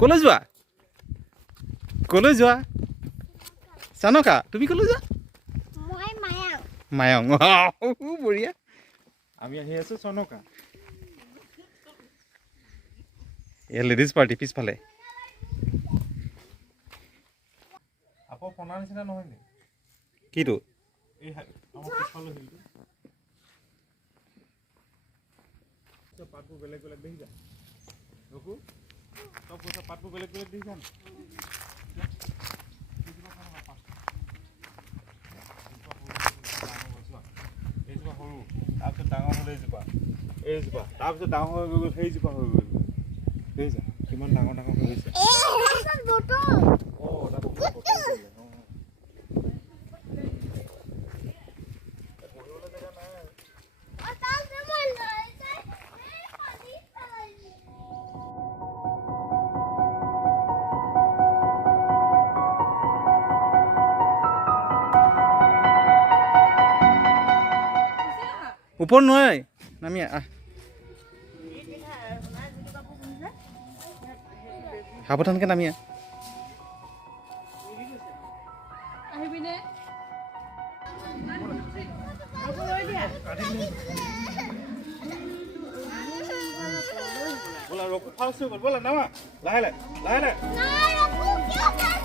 ক'লৈ যোৱা ক'লৈ যোৱা চনকা তুমি ক'লৈ যোৱা মায়ং বঢ়িয়া আমি আহি আছো চনকা এয়া লেডিজ পাৰ্টি পিছফালে আকৌ ফোনাৰ নিচিনা নহয় নি কিটো এই আমাৰ পিছফালে হিলটো পাতবোৰ বেলেগ বেলেগ দেখিছা ৰঘু চব কৈছা পাতবোৰ বেলেগ বেলেগ দেখিছা এইজোপা সৰু তাৰপিছত ডাঙৰ হ'ল এইজোপা তাৰপিছত ডাঙৰ হৈ গ'ল সেইজোপা হৈ গ'ল দেখিছা কিমান ডাঙৰ ডাঙৰ হৈ গৈছে ওপৰ নোৱাৰে নামি সাৱধানকে নামি ব'লা ৰঘু ফাৰ্ষ্ট হৈ গ'ল ব'লা নামা লাহে লাহে লাহে লাহে